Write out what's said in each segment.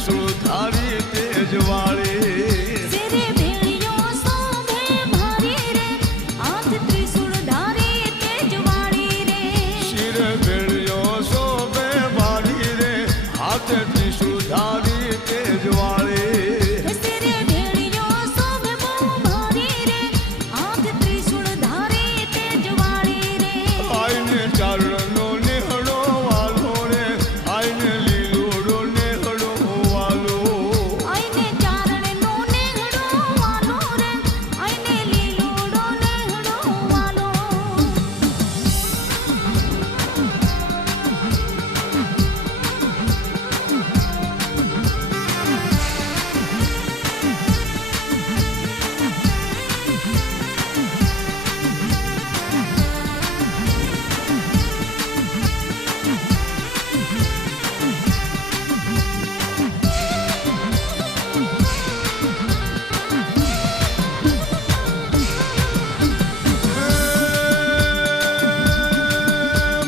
ત્રિશુળધારી તેજવાળી શિરે ભેળિયો શોભે ભારી રે હાથ ત્રિશુળધારી તેજવાળી રે શિરે ભેળિયો શોભે ભારી રે હાથ ત્રિશુળધારી તેજવાળી શિરે ભેળિયો શોભે બહુ ભારી રે હાથ ત્રિશુળધારી તેજવાળી રે આઈને ચારણનો નેહડો વાલો રે આઈને લીલોડો નેહડો વાલો આઈને ચારણનો નેહડો વાલો રે આઈને લીલોડો નેહડો વાલો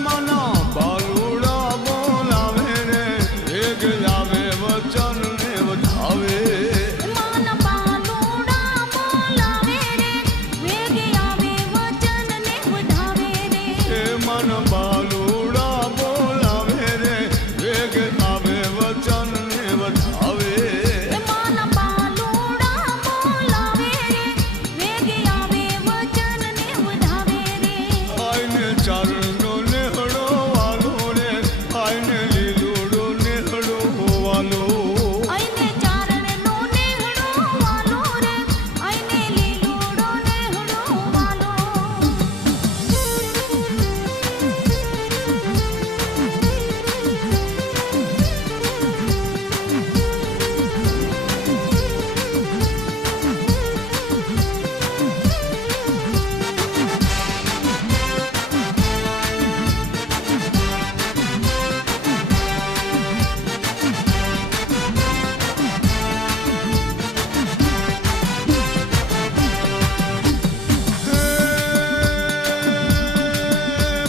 મના બાલુડા બોલાવે રે વેગ આવે વચન ને વધાવે માન પાલુડા બોલાવે રે વેગ આવે વચન ને વધાવે રે એ મન બાલુડા બોલાવે રે વેગ આવે વચન ને વધાવે માન પાલુડા બોલાવે રે વેગ આવે વચન ને વધાવે રે આઈને ચારણનો નેહડો વાલો રે આઈને લીલોડો નેહડો વાલો આઈને ચારણનો નેહડો વાલો રે આઈને લીલોડો નેહડો વાલો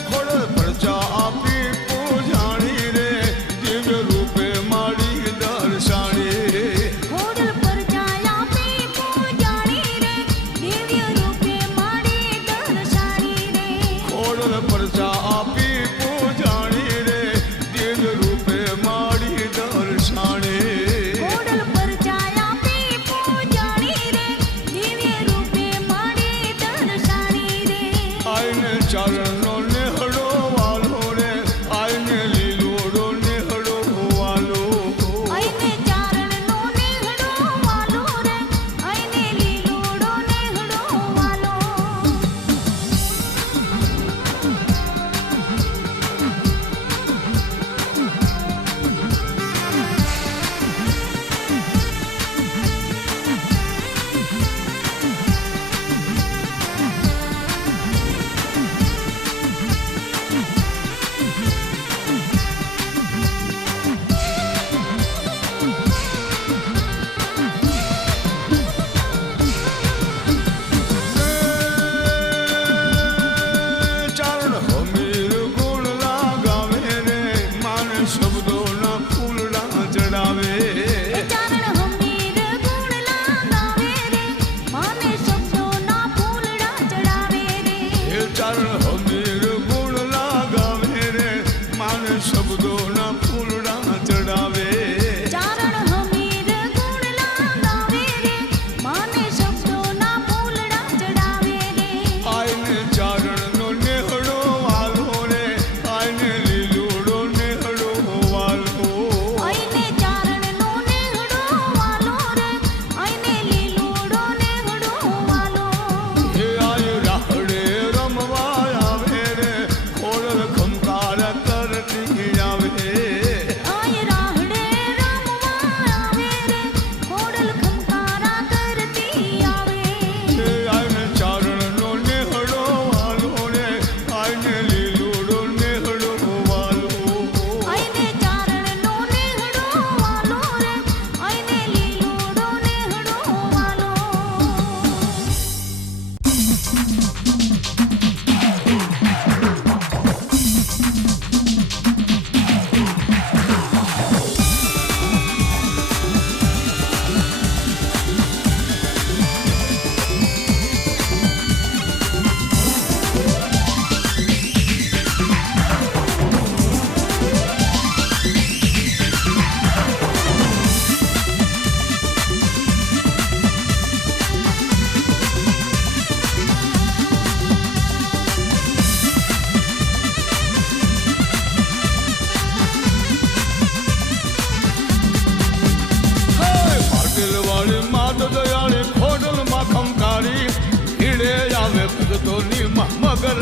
ખોડલ પ્રજા આપી પૂજાણી રે દિવ્ય રૂપે માડી દર્શાણી ખોડલ પર જાયા પી પૂજાણી રે દિવ્ય રૂપે માડી દર્શાણી રે ખોડલ પ્રજા આપી પૂજાણી રે દિવ્ય રૂપે માડી દર્શાણી ખોડલ પર જાયા પી પૂજાણી રે દિવ્ય રૂપે માડી દર્શાણી રે આઈને ચારણનો નેહડો વાલો રે આઈને લીલોડો નેહડો વાલો આઈને ચારણનો નેહડો વાલો રે આઈને લીલોડો નેહડો વાલો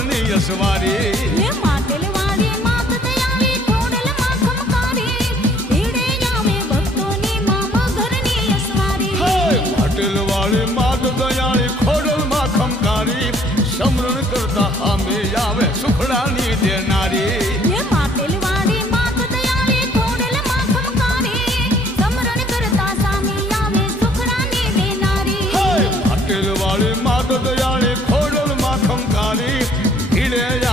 વરની યસવારી હે